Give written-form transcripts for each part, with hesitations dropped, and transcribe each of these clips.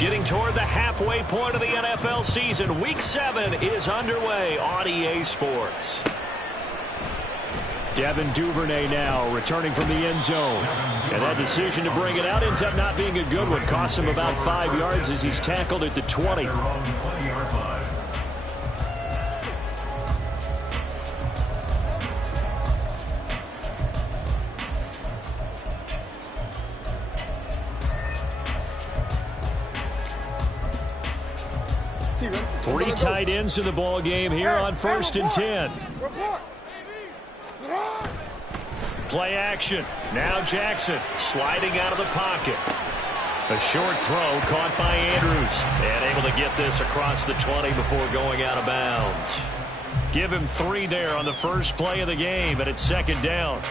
Getting toward the halfway point of the NFL season. Week 7 is underway on EA Sports. Devin Duvernay now returning from the end zone. And that decision to bring it out ends up not being a good one. Costs him about 5 yards as he's tackled at the 20. Three tight ends in the ball game here on 1st and 10. Play action. Now Jackson sliding out of the pocket. A short throw caught by Andrews. And able to get this across the 20 before going out of bounds. Give him 3 there on the first play of the game, and it's 2nd down.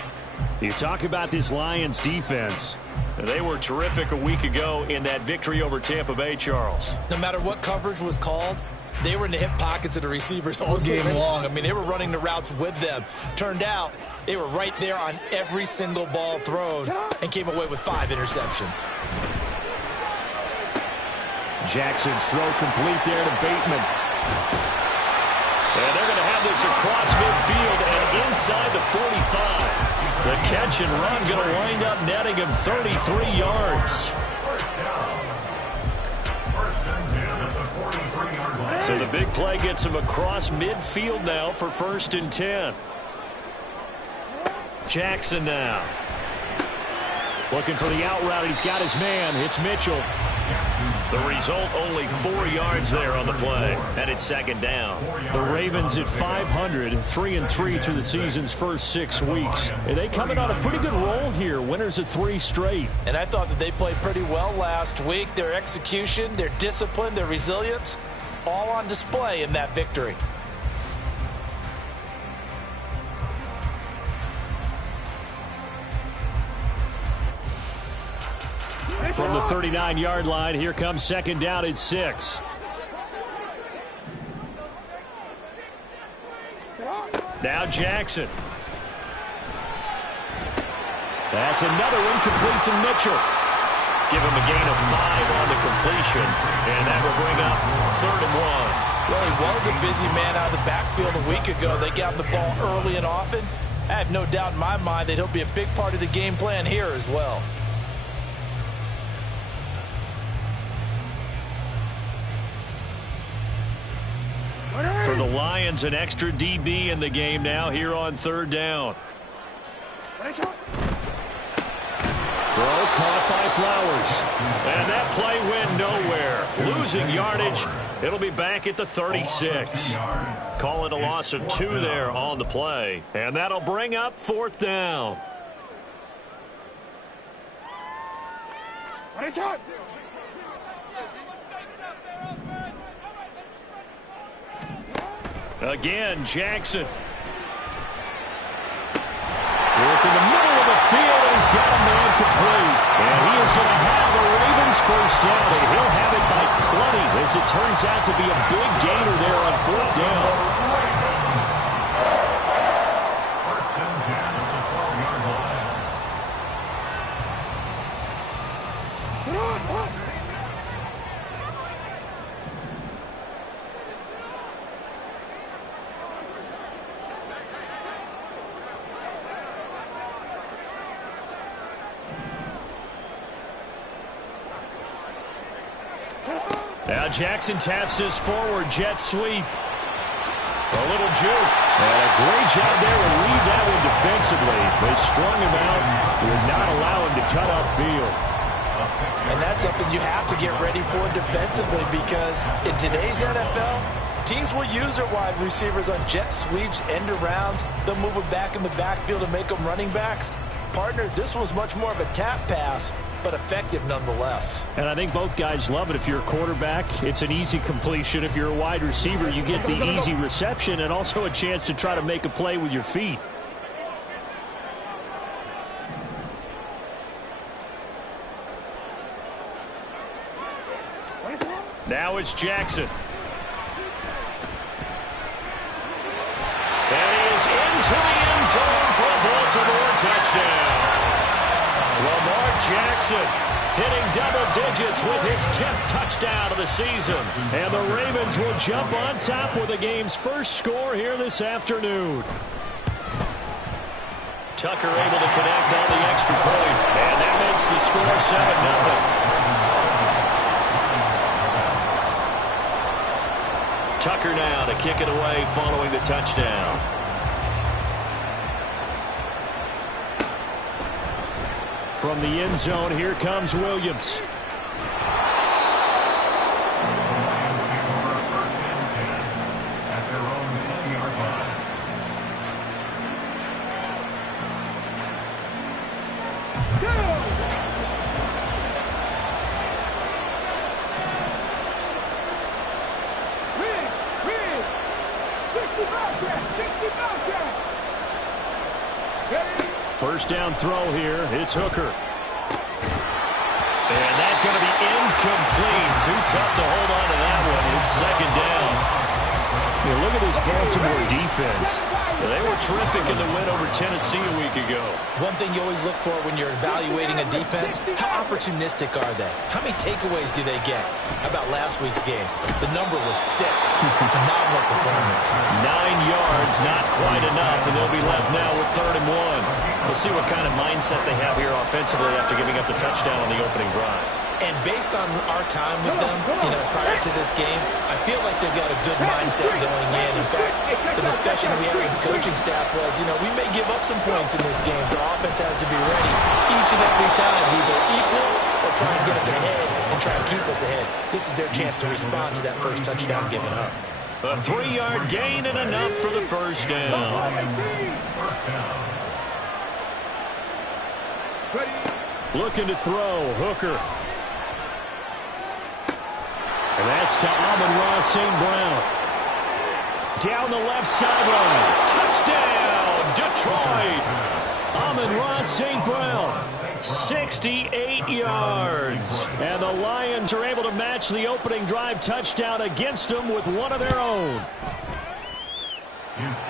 You talk about this Lions defense. They were terrific a week ago in that victory over Tampa Bay, Charles. No matter what coverage was called, they were in the hip pockets of the receivers all game long. I mean, they were running the routes with them. Turned out, they were right there on every single ball thrown and came away with 5 interceptions. Jackson's throw complete there to Bateman. And they're going to have this across midfield and inside the 45. The catch and run going to wind up netting him 33 yards. So the big play gets him across midfield now for 1st and 10. Jackson now. Looking for the out route. He's got his man. It's Mitchell. The result, only 4 yards there on the play. And it's 2nd down. The Ravens at 500, 3-3 through the season's first 6 weeks. And they coming on a pretty good roll here. Winners of 3 straight. And I thought that they played pretty well last week. Their execution, their discipline, their resilience, all on display in that victory. From the 39-yard line, here comes 2nd down at 6. Now Jackson. That's another incomplete to Mitchell. Give him a gain of 5 on the completion, and that will bring up 3rd and 1. Well, he was a busy man out of the backfield a week ago. They got him the ball early and often. I have no doubt in my mind that he'll be a big part of the game plan here as well. For the Lions, an extra DB in the game now here on 3rd down. Throw caught by Flowers. And that play went nowhere. Losing yardage. It'll be back at the 36. Call it a loss of 2 there on the play. And that'll bring up 4th down. Again, Jackson. Work in the middle of the field, and he's got a man complete. And he is going to have the Ravens first down, and he'll have it by plenty, as it turns out to be a big gainer there on 4th down. First and 10 at the 12-yard line. Now Jackson taps his forward jet sweep. A little juke. And a great job there to read that one defensively. They strung him out, would not allow him to cut upfield. And that's something you have to get ready for defensively, because in today's NFL, teams will use their wide receivers on jet sweeps, end arounds. They'll move them back in the backfield and make them running backs. Partner, this was much more of a tap pass, but effective nonetheless. And I think both guys love it. If you're a quarterback, it's an easy completion. If you're a wide receiver, you get the easy reception and also a chance to try to make a play with your feet. Now it's Jackson. And he is into the end zone for a Baltimore touchdown. Lamar Jackson, hitting double digits with his 10th touchdown of the season. And the Ravens will jump on top with the game's first score here this afternoon. Tucker able to connect on the extra point, and that makes the score 7-0. Tucker now to kick it away following the touchdown. From the end zone, here comes Williams. First down throw here. It's Hooker. And that's going to be incomplete. Too tough to hold on to that one. It's second down. Yeah, look at this Baltimore defense. They were terrific in the win over Tennessee a week ago. One thing you always look for when you're evaluating a defense, how opportunistic are they? How many takeaways do they get? How about last week's game? The number was 6. Phenomenal performance. 9 yards, not quite enough, and they'll be left now with 3rd and 1. We'll see what kind of mindset they have here offensively after giving up the touchdown on the opening drive. And based on our time with them, prior to this game, I feel like they've got a good mindset going in. In fact, the discussion we had with the coaching staff was, we may give up some points in this game, so offense has to be ready each and every time, either equal or try and get us ahead and try and keep us ahead. This is their chance to respond to that first touchdown given up. A 3-yard gain and enough for the first down. Looking to throw, Hooker. And that's to Amon-Ra St. Brown. Down the left sideline. Touchdown, Detroit. Amon-Ra St. Brown. 68 yards. And the Lions are able to match the opening drive touchdown against them with one of their own.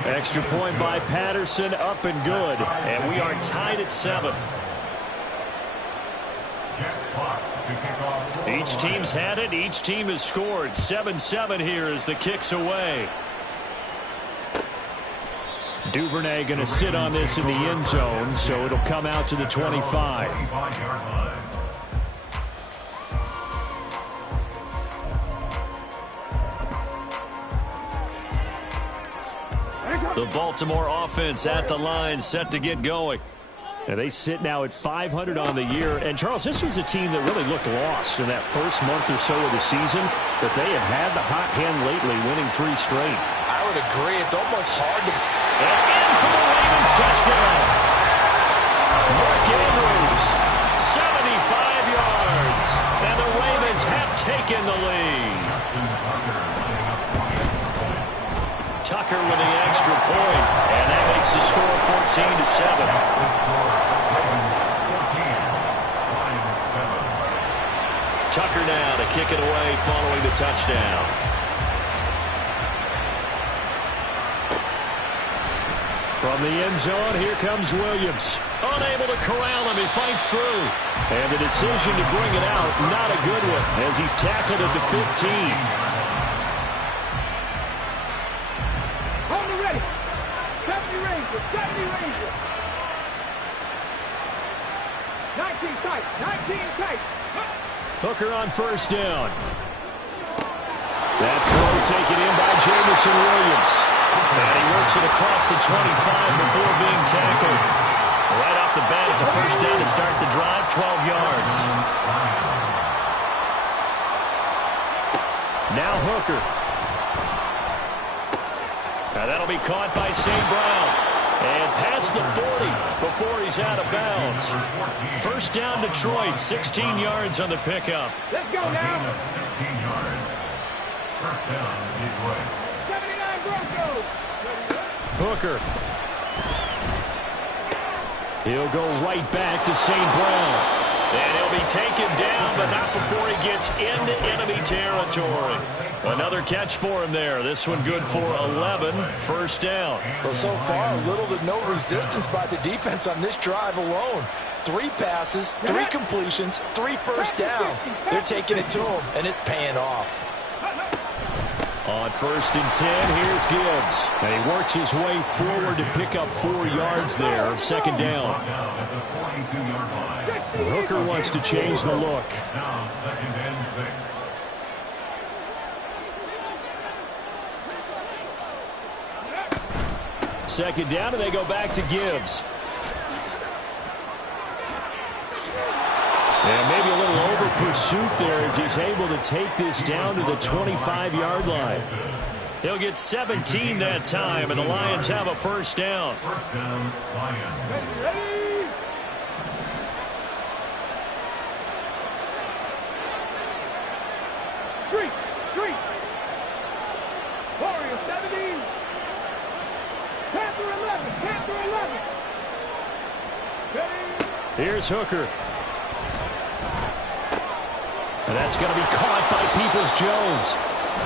Extra point by Patterson, up and good. And we are tied at 7. Each team's had it. Each team has scored. 7-7 here as the kick's away. Duvernay going to sit on this in the end zone, so it'll come out to the 25. The Baltimore offense at the line, set to get going. And they sit now at 500 on the year. And, Charles, this was a team that really looked lost in that first month or so of the season, but they have had the hot hand lately, winning 3 straight. I would agree. It's almost hard to... And in for the Ravens touchdown. Mark Andrews, 75 yards. And the Ravens have taken the lead. Tucker with the extra point, and that makes the score 14-7. Tucker now to kick it away following the touchdown. From the end zone, here comes Williams. Unable to corral him, he fights through. And the decision to bring it out, not a good one, as he's tackled at the 15. On the ready. 70 Rangers. 70 Rangers. 19 tight. 19 tight. Hooker on first down. That throw taken in by Jameson Williams. And he works it across the 25 before being tackled. Right off the bat, it's a first down to start the drive, 12 yards. Now Hooker. Now that'll be caught by St. Brown. And past the 40 before he's out of bounds. First down Detroit, 16 yards on the pickup. Let's go now. 16 yards. First down, Detroit. 79 Broncos. Hooker. He'll go right back to St. Brown. And he'll be taken down, but not before he gets into enemy territory. Another catch for him there. This one good for 11, first down. Well, so far, little to no resistance by the defense on this drive alone. 3 passes, 3 completions, 3 first downs. They're taking it to him, and it's paying off. On 1st and 10, here's Gibbs. And he works his way forward to pick up 4 yards there. Second down. Hooker wants to change the look. Now 2nd and 6. Second down, and they go back to Gibbs. And maybe a little over pursuit there as he's able to take this down to the 25-yard line. He'll get 17 that time, and the Lions have a first down. First down, Lions. Ready? Street, street. Warrior 70. Panther 11, Panther 11. Ready? Here's Hooker. And that's going to be caught by Peoples-Jones.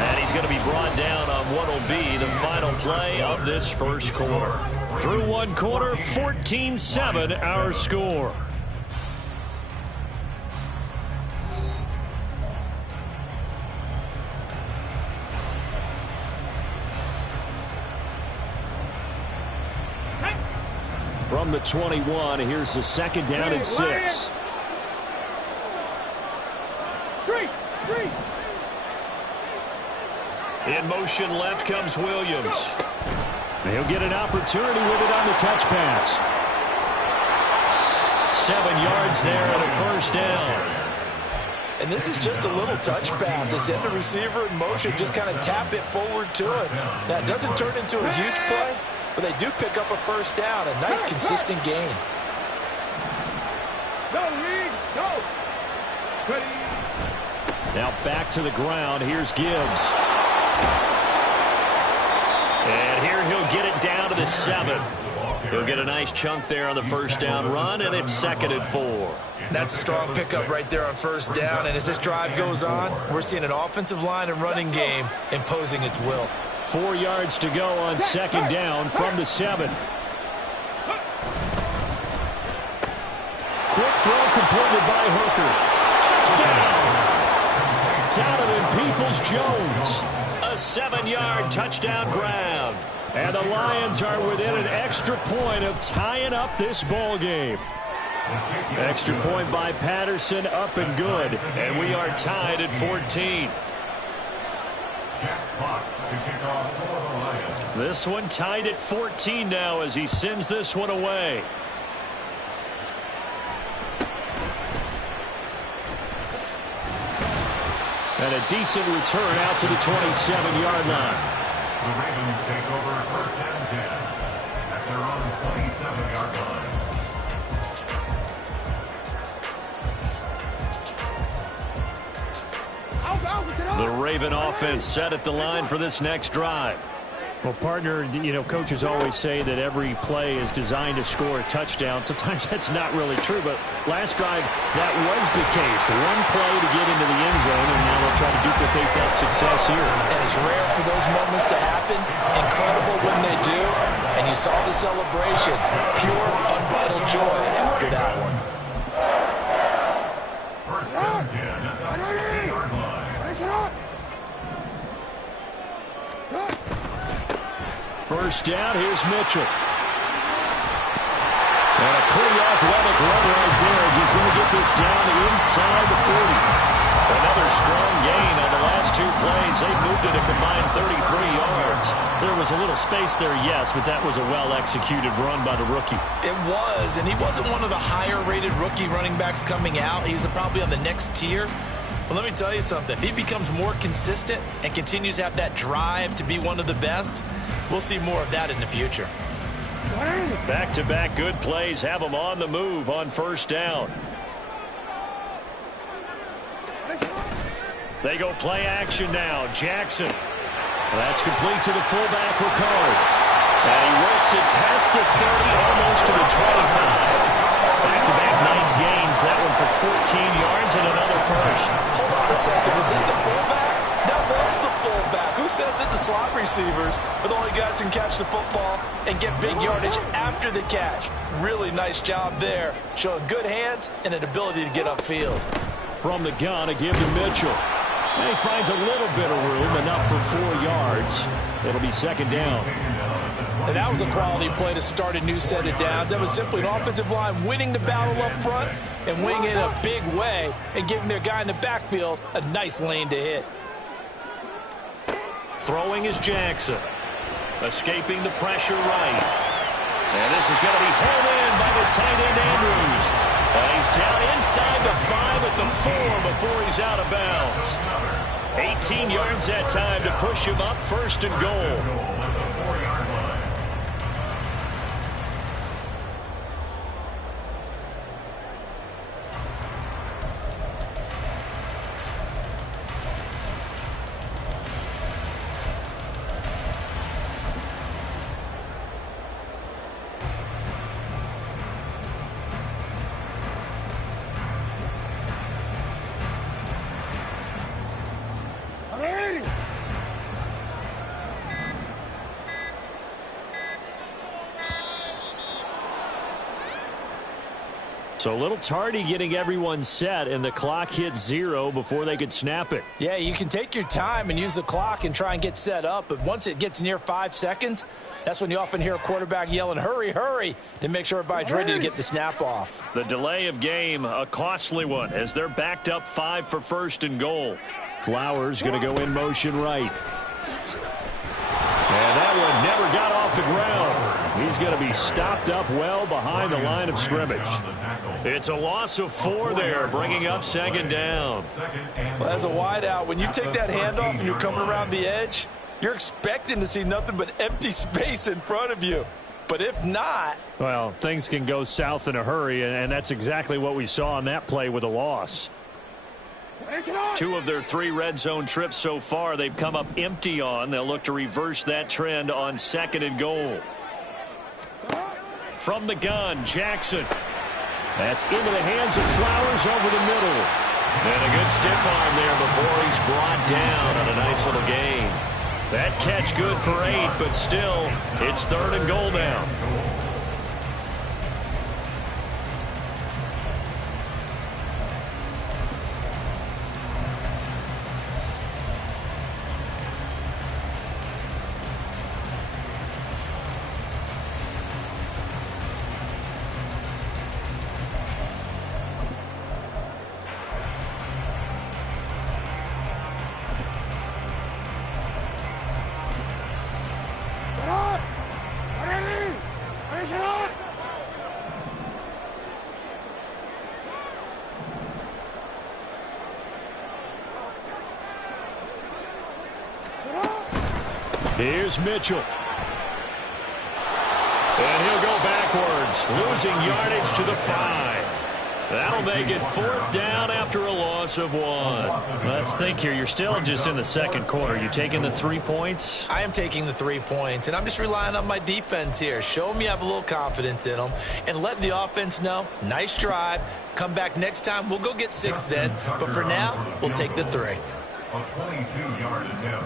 And he's going to be brought down on what will be the final play of this first quarter. Through one quarter, 14-7 our score. From the 21, here's the second down and 6. In motion left comes Williams. He'll get an opportunity with it on the touch pass. 7 yards there and a first down. And this is just a little touch pass. They send the receiver in motion, just kind of tap it forward to it. Now, it doesn't turn into a huge play, but they do pick up a first down. A nice, consistent gain. Go, Reed, go. Ready? Now back to the ground. Here's Gibbs. And here he'll get it down to the 7. He'll get a nice chunk there on the first down run, and it's 2nd and 4. That's a strong pickup right there on first down. And as this drive goes on, we're seeing an offensive line and running game imposing its will. 4 yards to go on second down from the 7. Quick throw completed by Hooker. Touchdown. Donovan Peoples-Jones. A 7-yard touchdown grab. And the Lions are within an extra point of tying up this ball game. Extra point by Patterson, up and good. And we are tied at 14. This one tied at 14 now as he sends this one away. And a decent return out to the 27-yard line. The Ravens take over 1st and 10 at their own 27-yard line. The Raven offense set at the line for this next drive. Well, partner, you know, coaches always say that every play is designed to score a touchdown. Sometimes that's not really true, but last drive, that was the case. One play to get into the end zone, and now they'll try to duplicate that success here. And it's rare for those moments to happen. Incredible when they do. And you saw the celebration. Pure, unbridled joy after that one. 1st and 10 at the 50-yard line. First down, here's Mitchell. And a pretty athletic run right there as he's going to get this down inside the 40. Another strong gain on the last 2 plays. They've moved it a combined 33 yards. There was a little space there, yes, but that was a well-executed run by the rookie. It was, and he wasn't one of the higher-rated rookie running backs coming out. He's probably on the next tier. But let me tell you something. If he becomes more consistent and continues to have that drive to be one of the best, we'll see more of that in the future. Back-to-back good plays have him on the move on first down. They go play action now. Jackson. That's complete to the fullback, Ricard. And he works it past the 30, almost to the 25. Back to back-to-back nice gains. That one for 14 yards and another first. Hold on a second. Was that the fullback? That was the fullback. Who says it? The slot receivers are the only guys who can catch the football and get big yardage after the catch. Really nice job there, showing good hands and an ability to get upfield. From the gun, a give to Mitchell. And he finds a little bit of room, enough for 4 yards. It'll be second down. And that was a quality play to start a new set of downs. That was simply an offensive line winning the battle up front and winning it in a big way and giving their guy in the backfield a nice lane to hit. Throwing is Jackson. Escaping the pressure right. And this is going to be hauled in by the tight end Andrews. And he's down inside the 5 at the 4 before he's out of bounds. 18 yards that time to push him up, first and goal. So a little tardy getting everyone set, and the clock hit 0 before they could snap it. Yeah, you can take your time and use the clock and try and get set up, but once it gets near 5 seconds, that's when you often hear a quarterback yelling, hurry, hurry, to make sure everybody's ready to get the snap off. The delay of game, a costly one, as they're backed up 5 for first and goal. Flowers going to go in motion right. And that one never got off the ground. He's going to be stopped up well behind the line of scrimmage. It's a loss of 4 there, bringing up second down. Well, as a wideout, when you take that handoff and you're coming around the edge, you're expecting to see nothing but empty space in front of you. But if not... well, things can go south in a hurry, and that's exactly what we saw on that play with a loss. 2 of their 3 red zone trips so far they've come up empty on. They'll look to reverse that trend on second and goal. From the gun, Jackson. That's into the hands of Flowers over the middle. And a good stiff arm there before he's brought down on a nice little gain. That catch good for 8, but still, it's third and goal now. Here's Mitchell. And he'll go backwards, losing yardage to the 5. That'll make it 4th down after a loss of 1. Let's think here. You're still just in the second quarter. You taking the 3 points? I am taking the 3 points, and I'm just relying on my defense here. Show them you have a little confidence in them, and let the offense know, nice drive. Come back next time. We'll go get 6 then. But for now, we'll take the 3. A 22-yard attempt.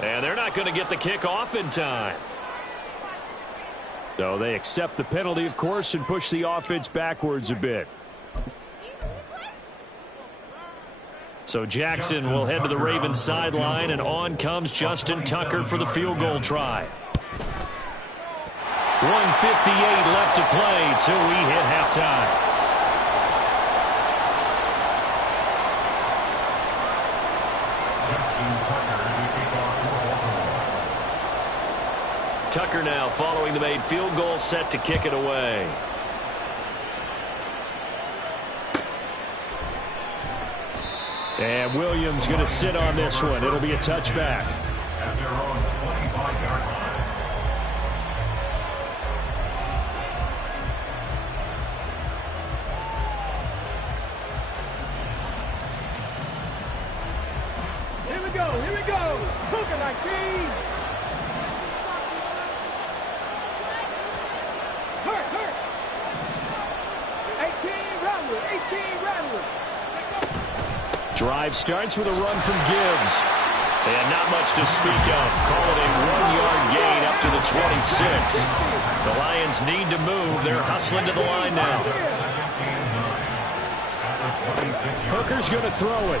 And they're not going to get the kick off in time. So they accept the penalty, of course, and push the offense backwards a bit. So Jackson will head to the Ravens sideline, and on comes Justin Tucker for the field goal try. 1:58 left to play till we hit halftime. Tucker now following the made field goal, set to kick it away. And Williams going to sit on this one. It'll be a touchback. 19. Hurt. 18, Rattler. 18, Rattler. Drive starts with a run from Gibbs. And not much to speak of. Call it a 1-yard gain up to the 26. The Lions need to move. They're hustling to the line now. Hooker's going to throw it.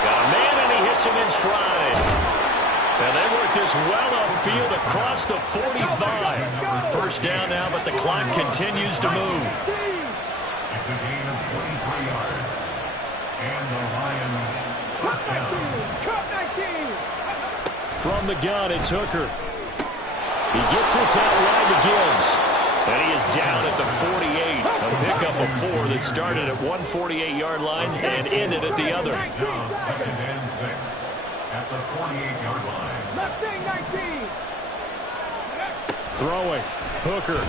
Got a man, and he hits him in stride. And they work this well upfield across the 45. First down now, but the clock continues to move. It's a gain of 23 yards. And the Lions first down. From the gun, it's Hooker. He gets this out wide to Gibbs. And he is down at the 48. A pickup of 4 that started at 148-yard line and ended at the other. It's now 2nd and 6 at the 48-yard line. Left wing 19. Throwing. Hooker.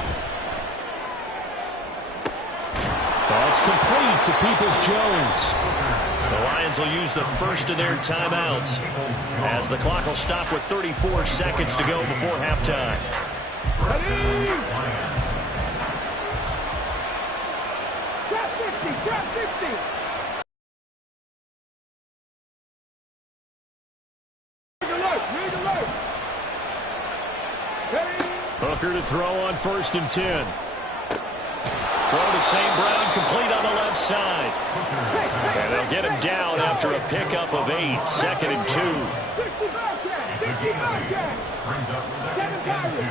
That's complete to Peoples-Jones. The Lions will use the first of their timeouts as the clock will stop with 34 seconds to go before halftime. Trap 50. Read alert. Hooker to throw on 1st and 10. Throw to St. Brown, complete on the left side. And they'll get him down after a pickup of 8, 2nd and 2. Brings up 2nd and 2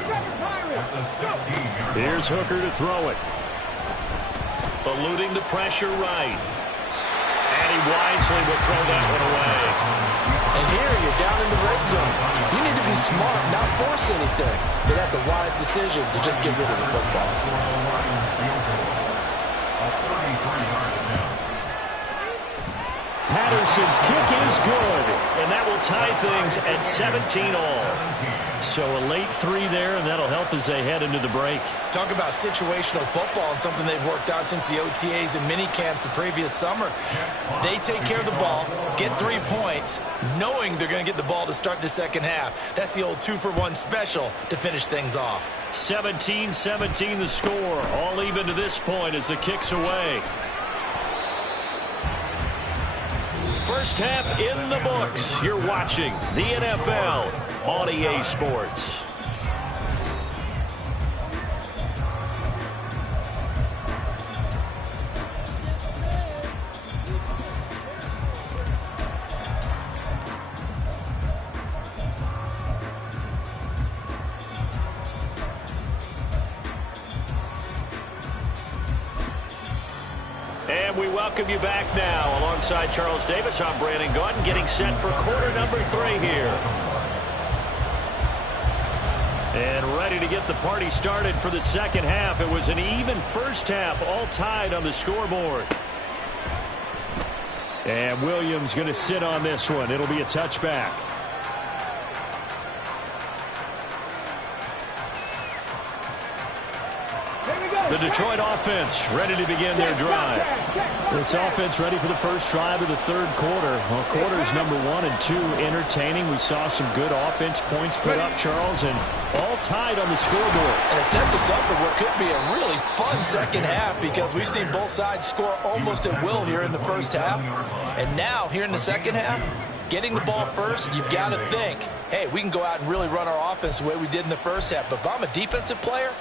at the 16-yard line. Here's Hooker to throw it. Eluding the pressure right. And he wisely will throw that one away. And here you're down in the red zone. You need to be smart, not force anything. So that's a wise decision to just get rid of the football. Patterson's kick is good, and that will tie things at 17 all. So a late 3 there, and that'll help as they head into the break. Talk about situational football and something they've worked out since the OTAs and mini camps the previous summer. They take care of the ball, get 3 points, knowing they're going to get the ball to start the second half. That's the old 2-for-1 special to finish things off. 17-17 the score, all even to this point as the kick's away. First half in the books. You're watching the NFL on EA Sports. And we welcome you back now. Alongside Charles Davis, I'm Brandon Gaudin, getting set for quarter number 3 here. And ready to get the party started for the second half. It was an even first half, all tied on the scoreboard. And Williams going to sit on this one. It'll be a touchback. The Detroit offense ready to begin their drive. This offense ready for the first drive of the third quarter. Well, quarters number 1 and 2 entertaining. We saw some good offense points put up, Charles, and all tied on the scoreboard. And it sets us up for what could be a really fun second half because we've seen both sides score almost at will here in the first half. And now, here in the second half, getting the ball first, you've got to think, hey, we can go out and really run our offense the way we did in the first half. But if I'm a defensive player,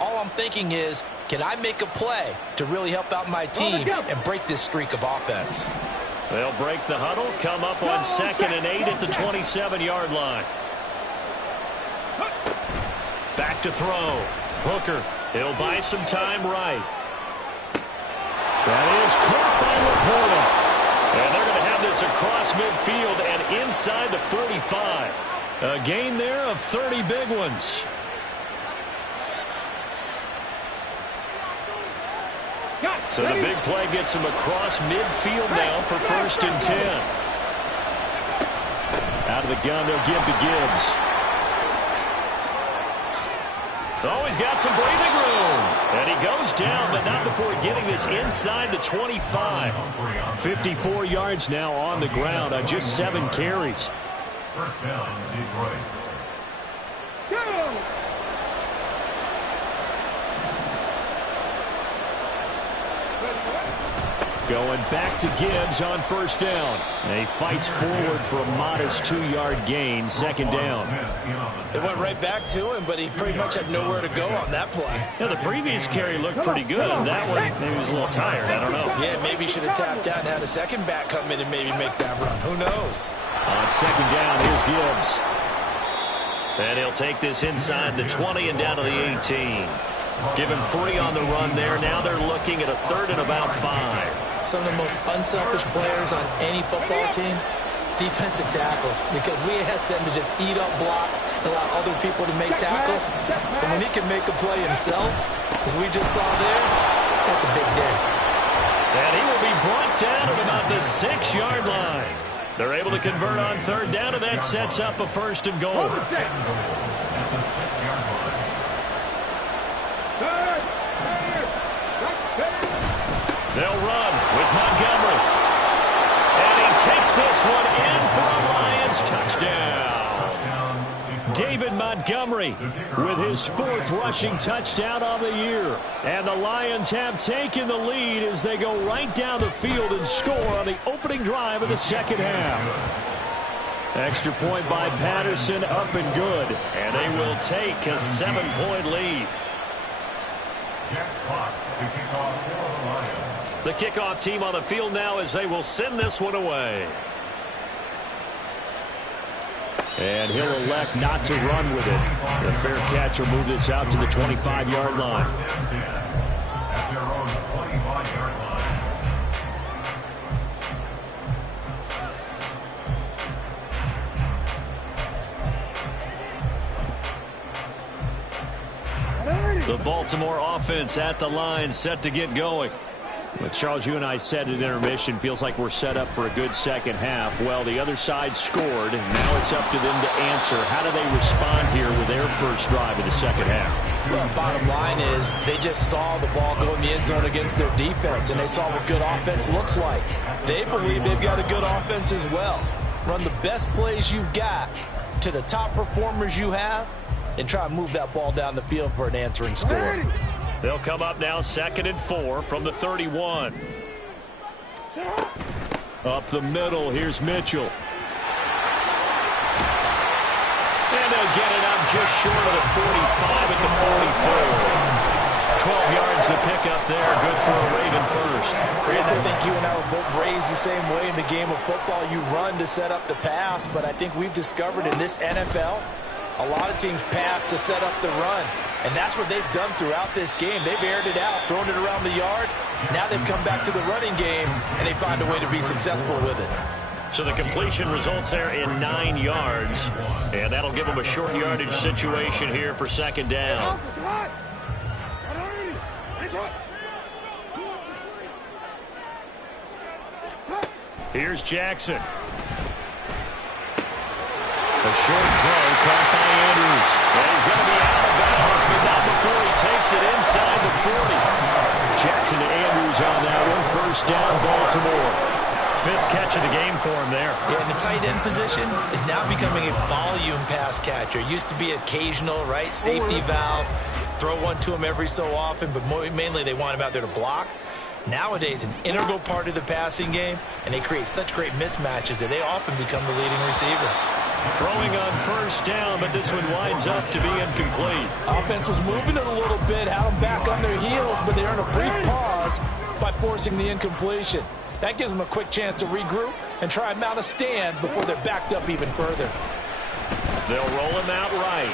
all I'm thinking is, can I make a play to really help out my team and break this streak of offense? They'll break the huddle, come up on 2nd and 8 at the 27-yard line. Back to throw. Hooker, he'll buy some time right. That is caught by Laporta. And they're going to have this across midfield and inside the 45. A gain there of 30 big ones. So the big play gets him across midfield now for 1st and 10. Out of the gun, they'll give to Gibbs. Oh, he's got some breathing room. And he goes down, but not before getting this inside the 25. 54 yards now on the ground on just 7 carries. First down, Detroit. Go! Going back to Gibbs on first down. And he fights forward for a modest 2-yard gain, second down. They went right back to him, but he pretty much had nowhere to go on that play. Yeah, the previous carry looked pretty good. That one, maybe he was a little tired. I don't know. Yeah, maybe he should have tapped out and had a second back come in and maybe make that run. Who knows? On second down, here's Gibbs. And he'll take this inside the 20 and down to the 18. Give him 3 on the run there. Now they're looking at a 3rd and about 5. Some of the most unselfish players on any football team, defensive tackles, because we ask them to just eat up blocks and allow other people to make tackles. But when he can make a play himself, as we just saw there, that's a big day. And he will be brought down at about the 6-yard line. They're able to convert on 3rd down, and that sets up a 1st and goal. At the 6-yard line. They'll run with Montgomery. And he takes this one in for a Lions touchdown. David Montgomery with his 4th rushing touchdown on the year. And the Lions have taken the lead as they go right down the field and score on the opening drive of the second half. Extra point by Patterson, up and good. And they will take a 7-point lead. Jack Fox to kick off for the Lions. The kickoff team on the field now as they will send this one away. And he'll elect not to run with it. The fair catch will move this out to the 25-yard line. At their own 25-yard line. The Baltimore offense at the line, set to get going. But Charles, you and I said at intermission, feels like we're set up for a good second half. Well, the other side scored, and now it's up to them to answer. How do they respond here with their first drive of the second half? Well, bottom line is they just saw the ball go in the end zone against their defense, and they saw what good offense looks like. They believe they've got a good offense as well. Run the best plays you've got to the top performers you have, and try to move that ball down the field for an answering score. They'll come up now 2nd and 4 from the 31. Up the middle, here's Mitchell. And they'll get it up just short of the 45 at the 44. 12 yards to pick up there. Good for a Raven first. And I think you and I were both raised the same way in the game of football. You run to set up the pass, but I think we've discovered in this NFL, a lot of teams pass to set up the run. And that's what they've done throughout this game. They've aired it out, thrown it around the yard. Now they've come back to the running game, and they find a way to be successful with it. So the completion results there in 9 yards. And that'll give them a short yardage situation here for second down. Here's Jackson. A short throw caught by Andrews. And he's going to be out of bounds, but not before he takes it inside the 40. Jackson to Andrews on that one. First down, Baltimore. 5th catch of the game for him there. Yeah, and the tight end position is now becoming a volume pass catcher. Used to be occasional, right? Safety valve. Throw one to him every so often, but mainly they want him out there to block. Nowadays, an integral part of the passing game, and they create such great mismatches that they often become the leading receiver. Throwing on first down, but this one winds up to be incomplete. Offense was moving it a little bit, had them back on their heels, but they earned a brief pause by forcing the incompletion. That gives them a quick chance to regroup and try and mount a stand before they're backed up even further. They'll roll him out right.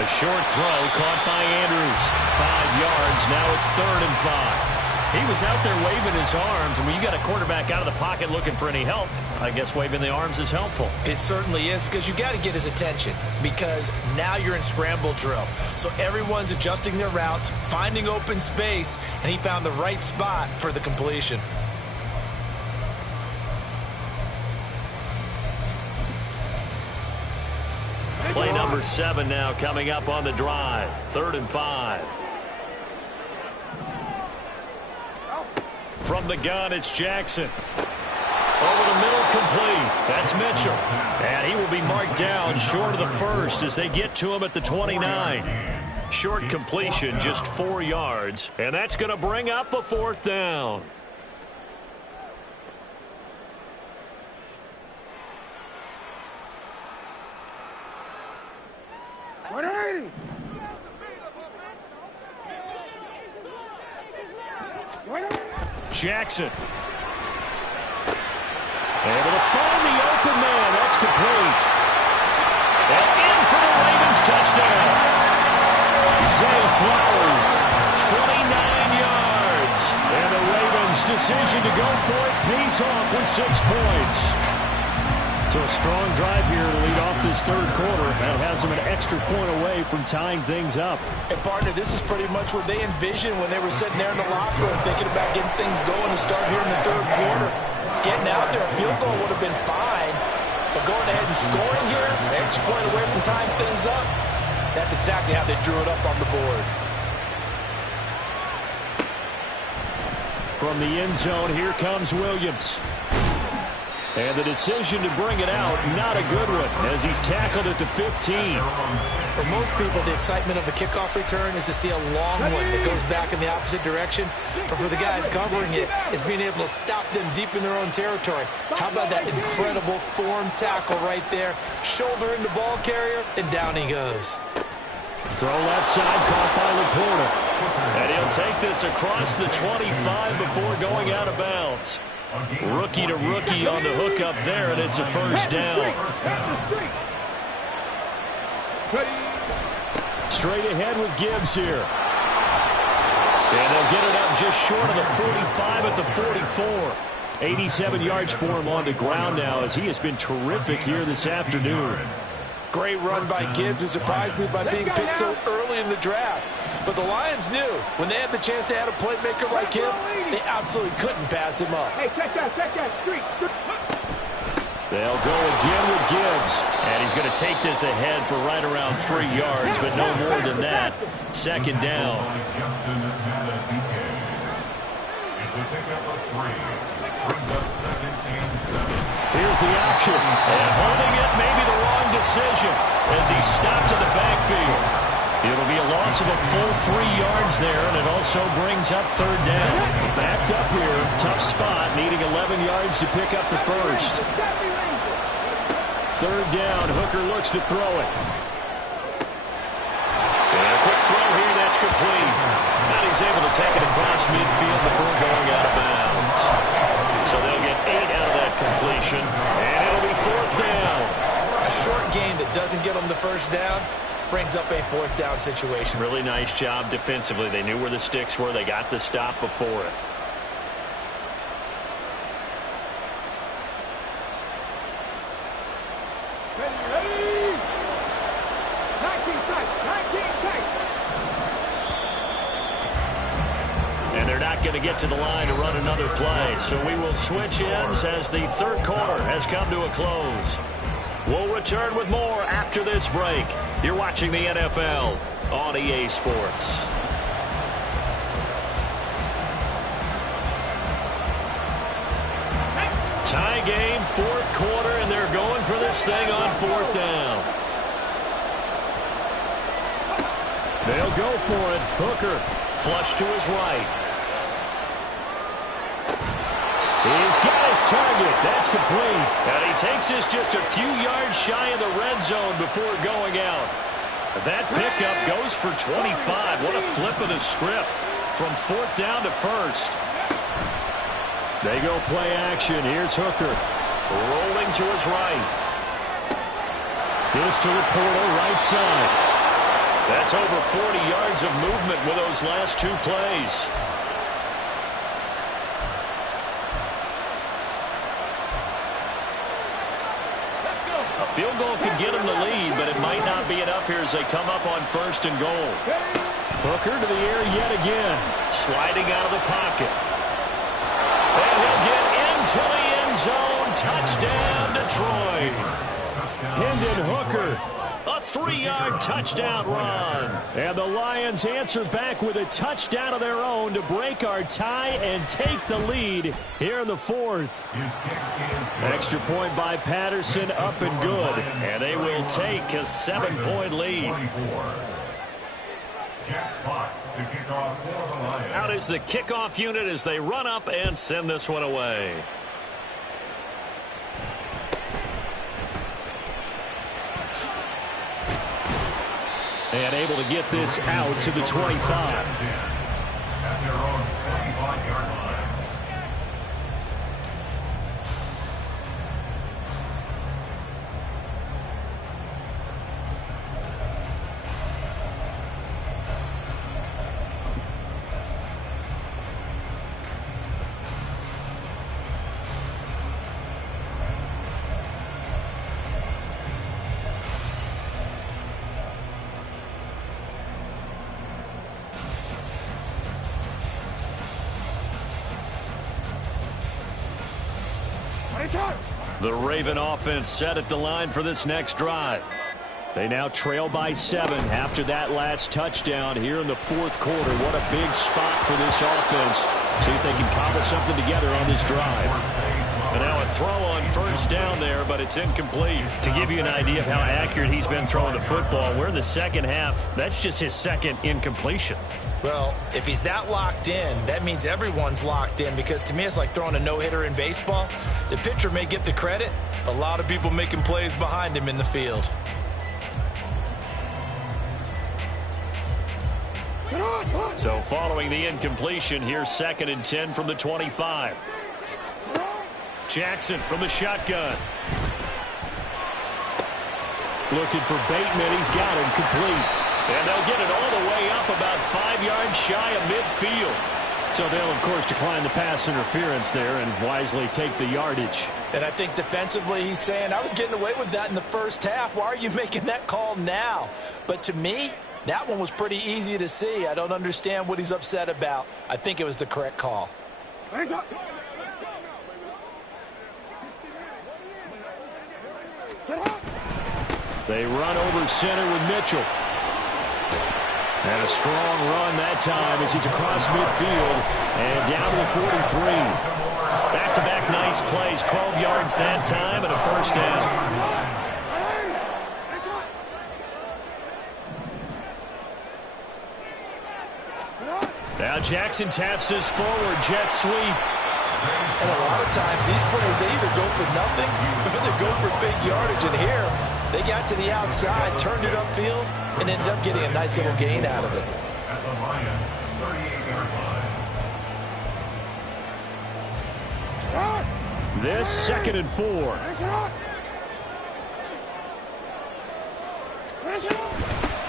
A short throw caught by Andrews. 5 yards, now it's 3rd and 5. He was out there waving his arms, and when you got a quarterback out of the pocket looking for any help, I guess waving the arms is helpful. It certainly is, because you got to get his attention, because now you're in scramble drill. So everyone's adjusting their routes, finding open space, and he found the right spot for the completion. Play number 7 now coming up on the drive. 3rd and 5. From the gun, it's Jackson. Over the middle, complete. That's Mitchell. And he will be marked down short of the first as they get to him at the 29. Short completion, just 4 yards. And that's going to bring up a 4th down. Jackson. Able to find the open man. That's complete. And in for the Ravens touchdown. Zay Flowers, 29 yards. And the Ravens' decision to go for it pays off with 6 points. So a strong drive here to lead off this 3rd quarter. That has them an extra point away from tying things up. And partner, this is pretty much what they envisioned when they were sitting there in the locker room thinking about getting things going to start here in the 3rd quarter. Getting out there, a field goal would have been fine. But going ahead and scoring here, an extra point away from tying things up, that's exactly how they drew it up on the board. From the end zone, here comes Williams. And the decision to bring it out, not a good one, as he's tackled at the 15. For most people, the excitement of the kickoff return is to see a long one that goes back in the opposite direction. But for the guys covering it, it's being able to stop them deep in their own territory. How about that incredible form tackle right there? Shoulder in the ball carrier, and down he goes. Throw left side, caught by Laporta. And he'll take this across the 25 before going out of bounds. Rookie to rookie on the hook up there, and it's a 1st down. Straight ahead with Gibbs here. And they'll get it up just short of the 45 at the 44. 87 yards for him on the ground now, as he has been terrific here this afternoon. Great run by Gibbs, who surprised me by being picked so early in the draft. But the Lions knew when they had the chance to add a playmaker like him, they absolutely couldn't pass him up. Hey, check that, street. They'll go again with Gibbs. And he's going to take this ahead for right around 3 yards, but no more than that. 2nd down. Here's the option. And holding it may be the wrong decision as he stopped in the backfield. It'll be a loss of a full 3 yards there, and it also brings up 3rd down. Backed up here, tough spot, needing 11 yards to pick up the first. 3rd down, Hooker looks to throw it. And a quick throw here, that's complete. Now he's able to take it across midfield before going out of bounds. So they'll get 8 out of that completion, and it'll be 4th down. A short game that doesn't get them the 1st down brings up a 4th down situation. Really nice job defensively. They knew where the sticks were. They got the stop before it. Ready. 19 tight. And they're not going to get to the line to run another play. So we will switch ends as the 3rd quarter has come to a close. We'll return with more after this break. You're watching the NFL on EA Sports. Tie game, 4th quarter, and they're going for this thing on 4th down. They'll go for it. Hooker, flush to his right. He's got his target. That's complete. And he takes this just a few yards shy of the red zone before going out. That pickup goes for 25. What a flip of the script from 4th down to 1st. They go play action. Here's Hooker. Rolling to his right. Gives to Laporta, right side. That's over 40 yards of movement with those last 2 plays. A field goal could get him the lead, but it might not be enough here as they come up on 1st and goal. Hooker to the air yet again. Sliding out of the pocket. And he'll get into the end zone. Touchdown, Detroit. Hendon Hooker A 3-yard touchdown run. And the Lions answer back with a touchdown of their own to break our tie and take the lead here in the fourth. Extra point by Patterson, up and good. And they will take a 7-point lead. Out is the kickoff unit as they run up and send this one away. And able to get this out to the 25. At their own 25-yard line. The Raven offense set at the line for this next drive. They now trail by 7 after that last touchdown here in the fourth quarter. What a big spot for this offense. See if they can cobble something together on this drive. And now a throw on first down there, but it's incomplete. To give you an idea of how accurate he's been throwing the football, we're in the second half. That's just his second incompletion. Well, if he's that locked in, that means everyone's locked in, because to me it's like throwing a no-hitter in baseball. The pitcher may get the credit, a lot of people making plays behind him in the field. So following the incompletion, here's 2nd and 10 from the 25. Jackson from the shotgun. Looking for Bateman. He's got him complete. And they'll get it all the way up about 5 yards shy of midfield. So they'll, of course, decline the pass interference there and wisely take the yardage. And I think defensively he's saying, I was getting away with that in the first half. Why are you making that call now? But to me, that one was pretty easy to see. I don't understand what he's upset about. I think it was the correct call. They run over center with Mitchell. And a strong run that time as he's across midfield and down to the 43. Back-to-back nice plays, 12 yards that time and a first down. Now Jackson taps this forward, jet sweep. And a lot of times these plays, they either go for nothing or they go for big yardage. And here, they got to the outside, turned it upfield, and ended up getting a nice little gain out of it. At the Lions' 38-yard line. This 2nd and 4.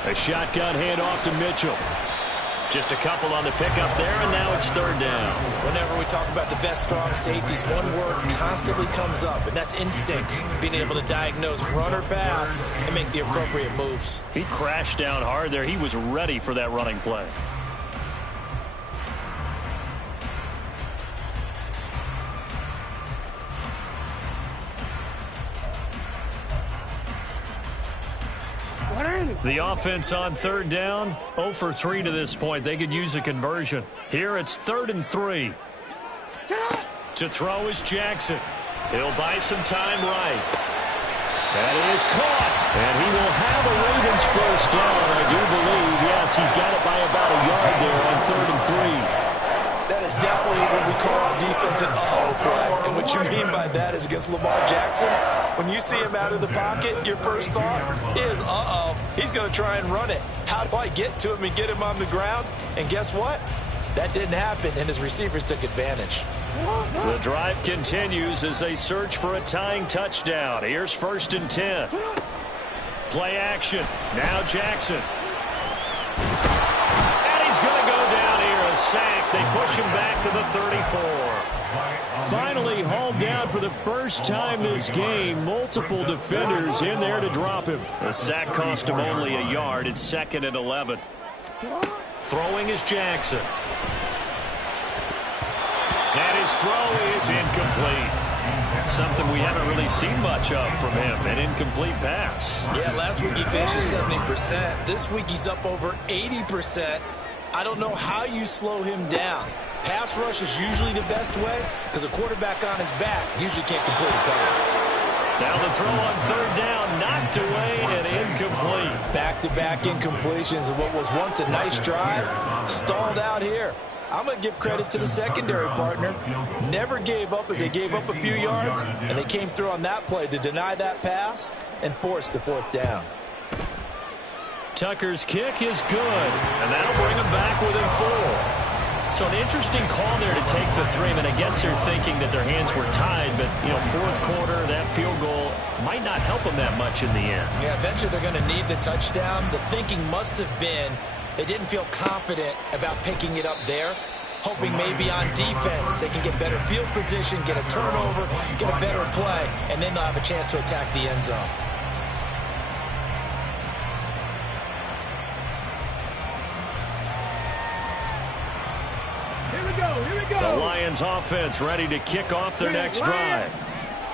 A shotgun handoff to Mitchell. Just a couple on the pickup there, and now it's 3rd down. Whenever we talk about the best strong safeties, one word constantly comes up, and that's instinct. Being able to diagnose run or pass and make the appropriate moves. He crashed down hard there. He was ready for that running play. The offense on 3rd down, 0 for 3 to this point. They could use a conversion. Here it's 3rd and 3. To throw is Jackson. He'll buy some time right. That is caught. And he will have a Ravens first down, I do believe. Yes, he's got it by about a yard there on 3rd and 3. That is definitely what we call on defense an uh-oh play. And what you mean by that is against Lamar Jackson, when you see him out of the pocket, your first thought is, uh-oh, he's going to try and run it. How do I get to him and get him on the ground? And guess what? That didn't happen, and his receivers took advantage. The drive continues as they search for a tying touchdown. Here's 1st and 10. Play action. Now Jackson. And he's going to go down here. A sack. They push him back to the 34. Finally hauled down for the first time this game. Multiple defenders in there to drop him. The sack cost him only a yard. It's 2nd and 11. Throwing is Jackson. And his throw is incomplete. Something we haven't really seen much of from him, an incomplete pass. Yeah, last week he finished at 70%. This week he's up over 80%. I don't know how you slow him down. Pass rush is usually the best way because a quarterback on his back usually can't complete a pass. Now the throw on third down, knocked away and incomplete. Back-to-back incompletions of what was once a nice drive, stalled out here. I'm going to give credit to the secondary partner. Never gave up as they gave up a few yards, and they came through on that play to deny that pass and force the fourth down. Tucker's kick is good, and that'll bring him back within 4. So an interesting call there to take the 3. I mean, I guess they're thinking that their hands were tied, but, you know, fourth quarter, that field goal might not help them that much in the end. Yeah, eventually they're going to need the touchdown. The thinking must have been they didn't feel confident about picking it up there, hoping maybe on defense they can get better field position, get a turnover, get a better play, and then they'll have a chance to attack the end zone. Here we go. The Lions offense ready to kick off their next drive.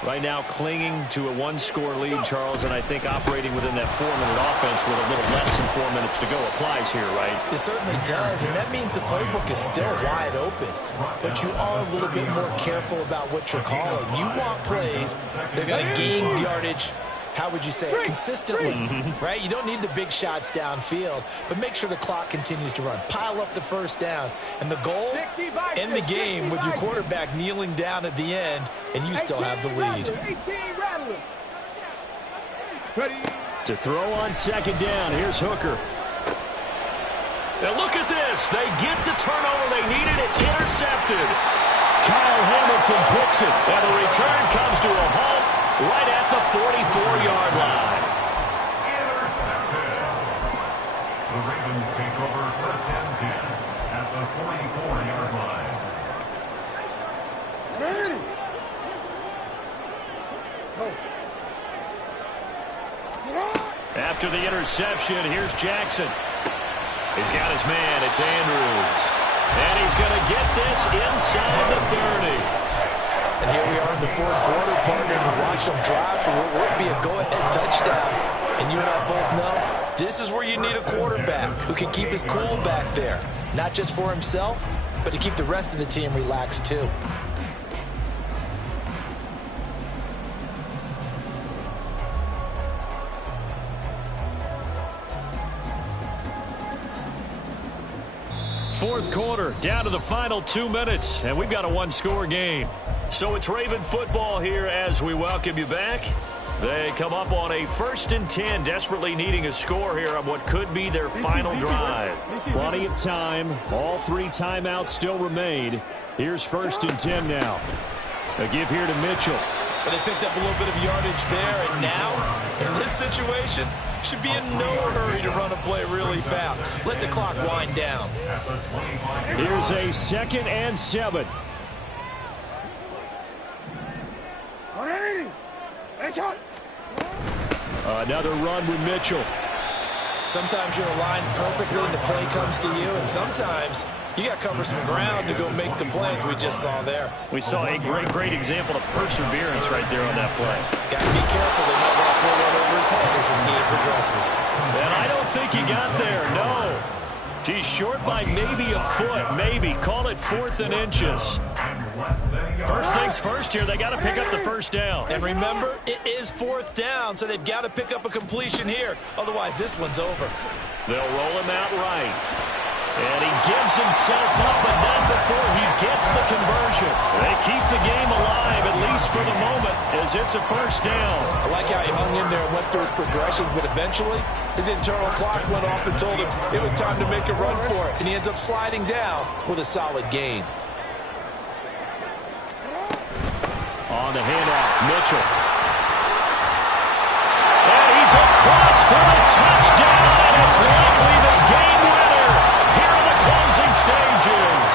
Right now clinging to a 1-score lead, Charles, and I think operating within that 4-minute offense with a little less than 4 minutes to go applies here, right? It certainly does, and that means the playbook is still wide open. But you are a little bit more careful about what you're calling. You want plays that are going to gain yardage, how would you say it, consistently, right? You don't need the big shots downfield, but make sure the clock continues to run. Pile up the first downs. And the goal, end the game with your quarterback kneeling down at the end, and you still have the lead. To throw on second down, here's Hooker. Now look at this. They get the turnover they needed. It's intercepted. Kyle Hamilton picks it, and the return comes to a halt right at the 44-yard line. Intercepted. The Ravens take over first and 10 at the 44-yard line. After the interception, here's Jackson. He's got his man. It's Andrews. And he's going to get this inside the 30. And here we are in the fourth quarter, partner, and watch them drive for what would be a go-ahead touchdown. And you and I both know this is where you need a quarterback who can keep his cool back there. Not just for himself, but to keep the rest of the team relaxed too. Fourth quarter, down to the final 2 minutes, and we've got a 1-score game. So it's Raven football here as we welcome you back. They come up on a 1st and 10, desperately needing a score here on what could be their final drive. Plenty of time. All 3 timeouts still remain. Here's 1st and 10 now. A give here to Mitchell. But they picked up a little bit of yardage there, and now, in this situation, should be in no hurry to run a play really fast. Let the clock wind down. Here's a 2nd and 7. Another run with Mitchell. Sometimes you're aligned perfectly and the play comes to you, and sometimes you got to cover some ground to go make the plays we just saw there. We saw a great example of perseverance right there on that play. Got to be careful. They might want to pull one over his head as this game progresses. And I don't think he got there, no. He's short by maybe a foot, maybe. Call it 4th and inches. First things first here, they got to pick up the first down. And remember, it is 4th down, so they've got to pick up a completion here. Otherwise, this one's over. They'll roll him out right. And he gives himself up, but not before he gets the conversion. They keep the game alive, at least for the moment, as it's a first down. I like how he hung in there and went through his progressions, but eventually his internal clock went off and told him it was time to make a run for it. And he ends up sliding down with a solid gain. On the handoff, Mitchell. And he's across for a touchdown, and it's likely the game winner here in the closing stages.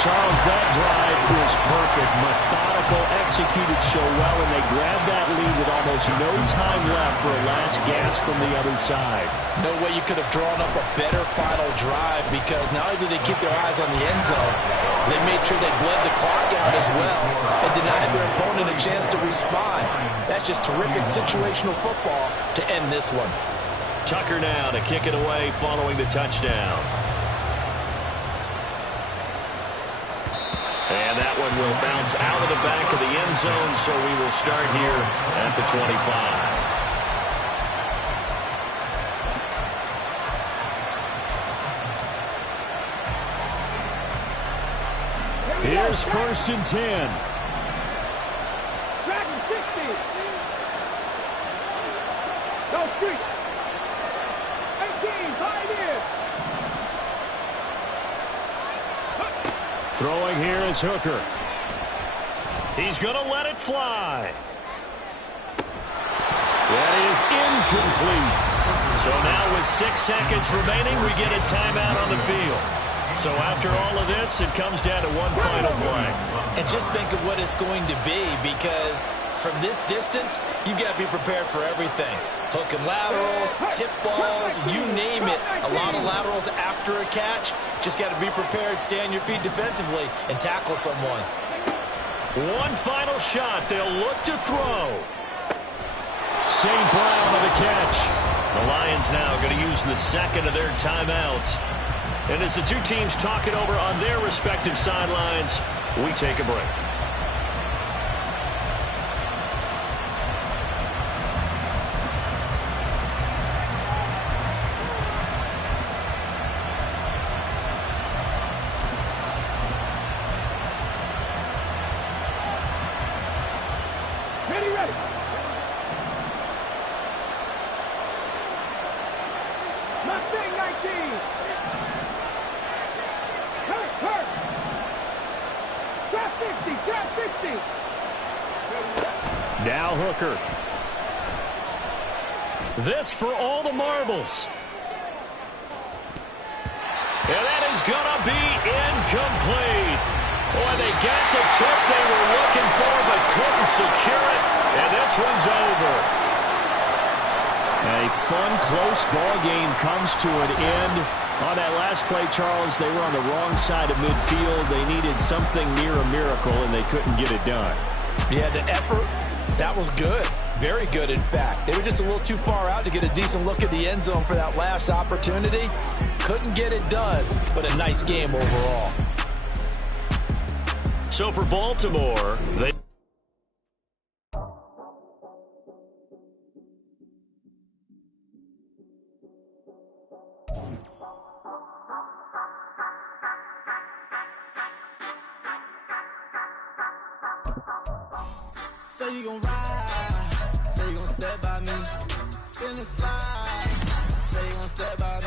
Charles, that drive was perfect, methodical, executed so well, and they grabbed that lead with almost no time left for a last gasp from the other side. No way you could have drawn up a better final drive, because not only did they keep their eyes on the end zone, they made sure they bled the clock out as well and denied their opponent a chance to respond. That's just terrific situational football to end this one. Tucker now to kick it away following the touchdown. And that one will bounce out of the back of the end zone, so we will start here at the 25. Here's 1st and 10. Dragon 60. Go street. 18, 5 in. Throwing here is Hooker. He's going to let it fly. That is incomplete. So now with 6 seconds remaining, we get a timeout on the field. So after all of this, it comes down to one final play. And just think of what it's going to be, because from this distance, you've got to be prepared for everything. Hook and laterals, tip balls, you name it. A lot of laterals after a catch. Just got to be prepared, stay on your feet defensively, and tackle someone. One final shot. They'll look to throw. St. Brown with a catch. The Lions now going to use the second of their timeouts. And as the two teams talk it over on their respective sidelines, we take a break. Ready. Mustang 19. Hurt. Trap 60. Now Hooker. This for all the marbles. And that is going to be incomplete. Boy, they got the tip they were looking for, but couldn't secure it. And this one's over. A fun, close ball game comes to an end. On that last play, Charles, they were on the wrong side of midfield. They needed something near a miracle, and they couldn't get it done. Yeah, the effort, that was good. Very good, in fact. They were just a little too far out to get a decent look at the end zone for that last opportunity. Couldn't get it done, but a nice game overall. So for Baltimore, they... Say you gon' ride, say you gon' step by me, spin and slide, say you gon' step by me,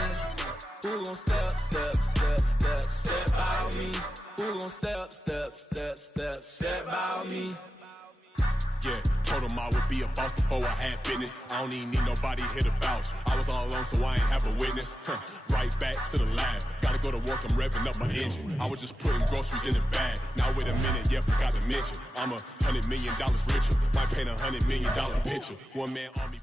who gon' step by me, who gon' step by me. Yeah, told him I would be a boss before I had business. I don't even need nobody here to vouch. I was all alone, so I ain't have a witness. Right back to the lab. Gotta go to work, I'm revving up my engine. I was just putting groceries in the bag. Now wait a minute, yeah, forgot to mention. I'm $100 million richer. Might paint $100 million picture. One man army.